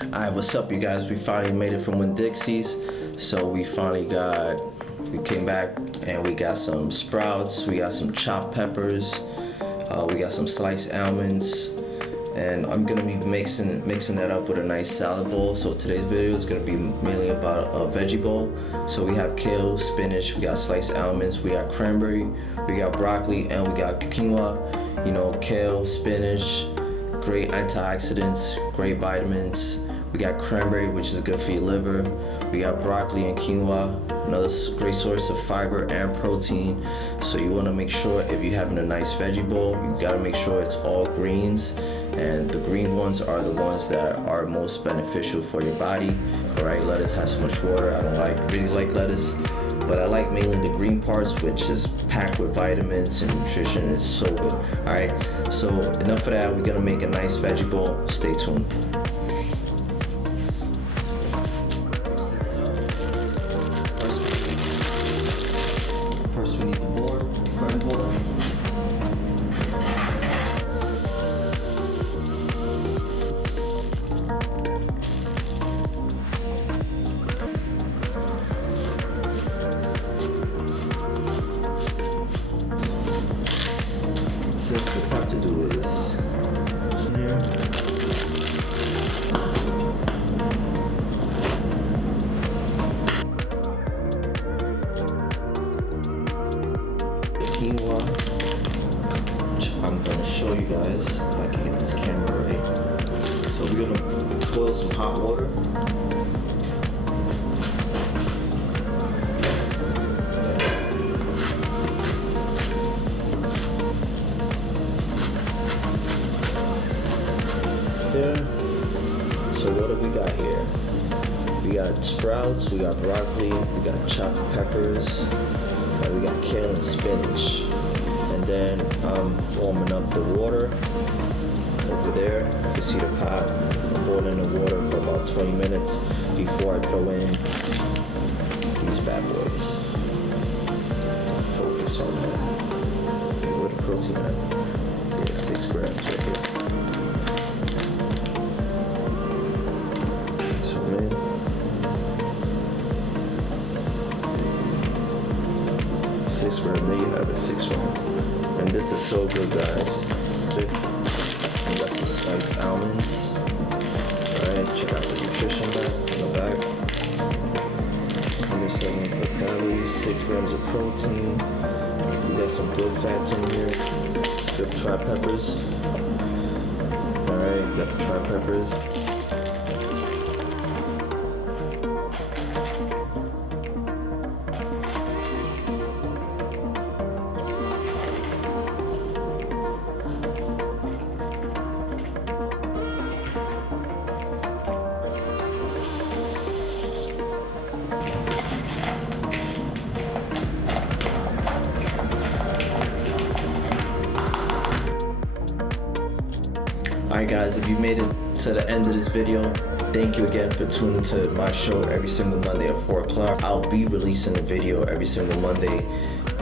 Alright, what's up you guys? We finally made it from Winn-Dixie's. So we came back and we got some sprouts, we got some chopped peppers, we got some sliced almonds, and I'm gonna be mixing that up with a nice salad bowl. So today's video is gonna be mainly about a veggie bowl. So we have kale, spinach, we got sliced almonds, we got cranberry, we got broccoli, and we got quinoa. You know, kale, spinach, great antioxidants, great vitamins. We got cranberry, which is good for your liver. We got broccoli and quinoa, another great source of fiber and protein. So you want to make sure if you're having a nice veggie bowl, you got to make sure it's all greens, and the green ones are the ones that are most beneficial for your body. All right, lettuce has so much water. I don't really like lettuce, but I like mainly the green parts, which is packed with vitamins and nutrition. It's so good. All right, so enough of that. We're gonna make a nice veggie bowl. Stay tuned. First we need the board, current board. Since what we have to do is snare. Quinoa, which I'm gonna show you guys if I can get this camera right. So we're gonna boil some hot water. There. So what do we got here? We got sprouts, we got broccoli, we got chopped peppers, and we got kale and spinach. And then I'm warming up the water over there. You can see the pot. I'm boiling the water for about 20 minutes before I throw in these bad boys. Focus on that. Where the protein at? Yeah, 6 grams right here. So man. 6 grams, there you have it, 6 grams. And this is so good, guys. We got some sliced almonds. Alright, check out the nutrition back in the back. 174 calories, 6 grams of protein. We got some good fats in here. It's good tri peppers. Alright, got the tri peppers. Alright guys, if you made it to the end of this video, thank you again for tuning to my show every single Monday at 4 o'clock. I'll be releasing a video every single Monday.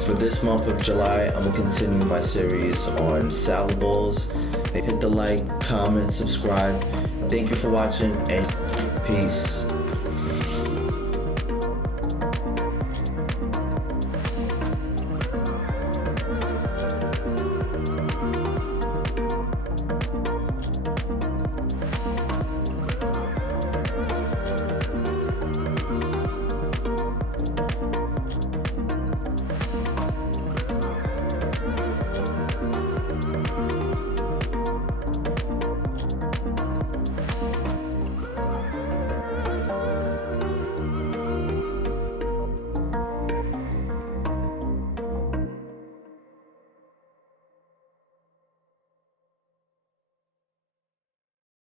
For this month of July, I'm going to continue my series on salad bowls. Hit the like, comment, subscribe. Thank you for watching, and peace.